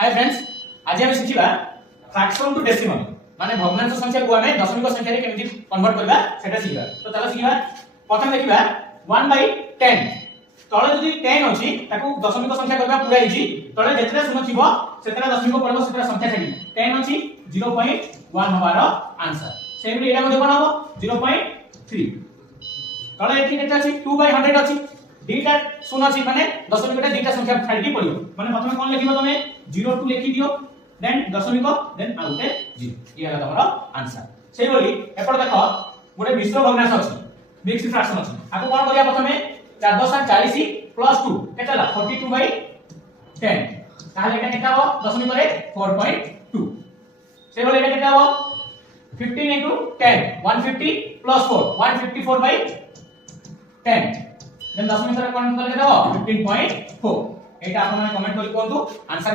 Hi friends, आज हम शिखिबा fraction to decimal माने भग्नांश संख्या को हमें दशमिक संख्या रे केमिति कन्वर्ट करबा सेटा शिखिबा। तो चलो शिखिबा। प्रथम देखिबा 1/10 तळे जदि 10 अछि ताकू दशमिक संख्या करबा पूरा इजी। तळे जेतरा शून्य थिबो सेतरा दशमिक पड़बो सेतरा संख्या छाडी 10 अछि 0.1 हबार आंसर। सेमली एटा मध्ये कोन हबो 0.3। तळे एठी केटा अछि 2/100 अछि दीटा शून्य अछि माने दशमिक रे दीटा संख्या छाडी पड़ियो माने प्रथमे कोन लिखिबो तमे 02 लिखि दियो देन दशमिक देन आउटे 0 ये हला तमरो आंसर। सेही बोली एपड देखो गोटे मिश्र भग्नांश अछि मिक्स्ड फ्रैक्शन अछि आको कोन करिया प्रथमे 4 10 40 प्लस 2 केतला 42/10 ताले एटा केटा हो दशमिक रे 4.2। सेही बोली एटा केटा हो 15 into 10 150 plus 4 154/10 देन दशमिक रे कोन कले केटा हो 15.4। एटा आपण कमेंट करि कोंतु आंसर।